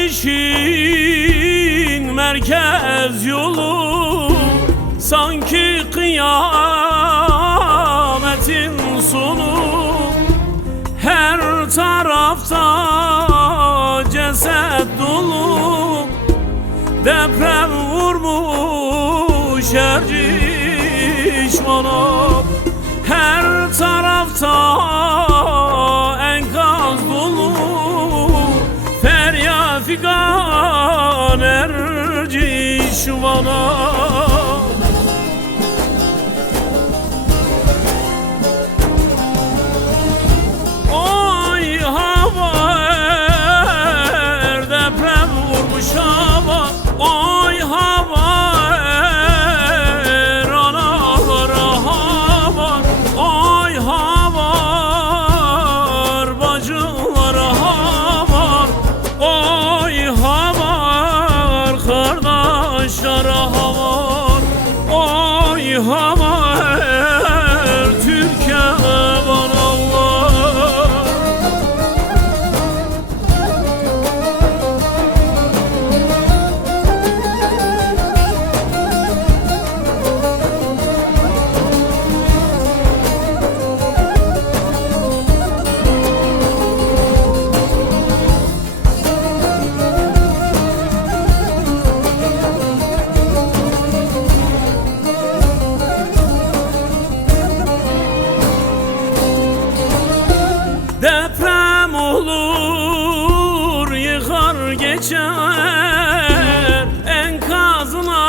gidişin merkez yolu, sanki kıyametin sonu. Her tarafta ceset dolu, deprem vurmuş Ercişman'a. Her tarafta enkaz dolu, feryat figan Ercişman'a. Oy haber, deprem vurmuş hava. Oy haber, analara haber. Oy haber, bacılara haber. Oy haber, kardeşlere haber. Oy haber, Türkiye bana deprem olur, yıkar geçer, enkazına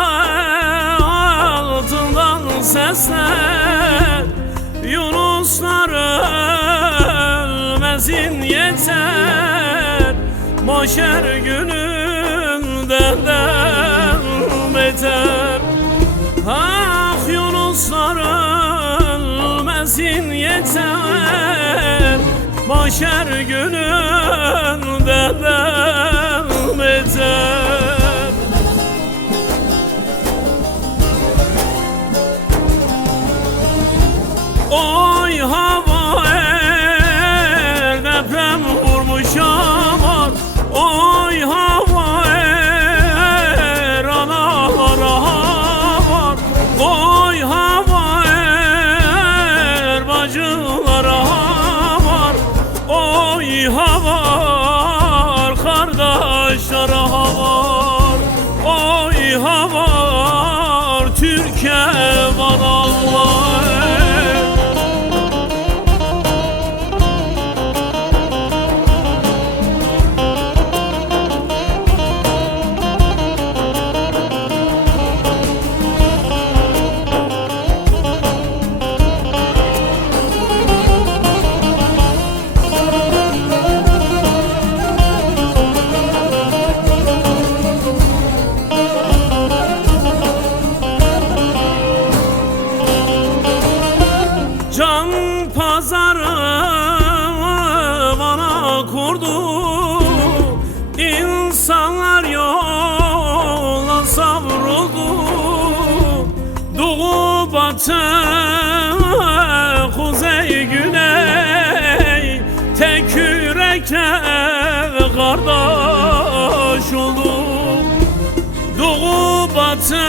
altından sesler. Yunuslar ölmesin yeter, mahşer gününden beter. Ah Yunuslar ölmesin yeter, mahşer gününden beter. Oy haber, deprem vurmuş aman. Oy haber, analara haber. Oy haber, bacılara haber. Oy haber, kardeşlere haber. Oy haber, Türkiye bana Allah. Can pazarı bana kurdu, insanlar yola savruldu. Doğu batı kuzey güney, tek yürekle kardeş oldu. Doğu batı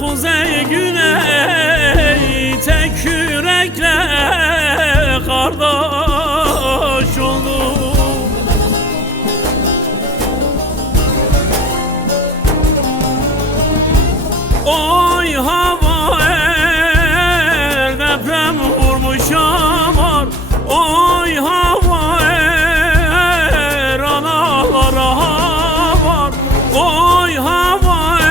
kuzey güney, tek yürekle kardeş olduk. Oy haber, deprem vurmuş aman. Oy haber, analara haber. Oy haber,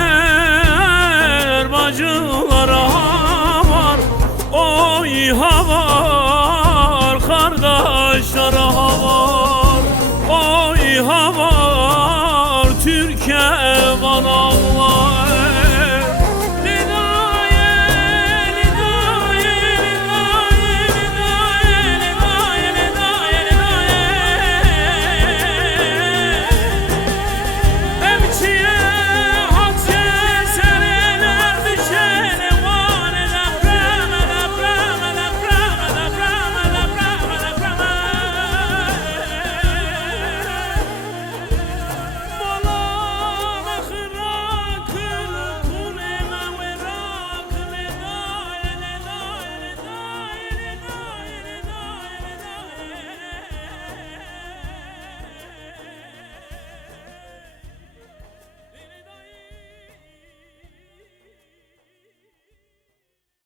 bacılara haber. Oy haber, kardeşlere haber. Oy haber, Türkiye bana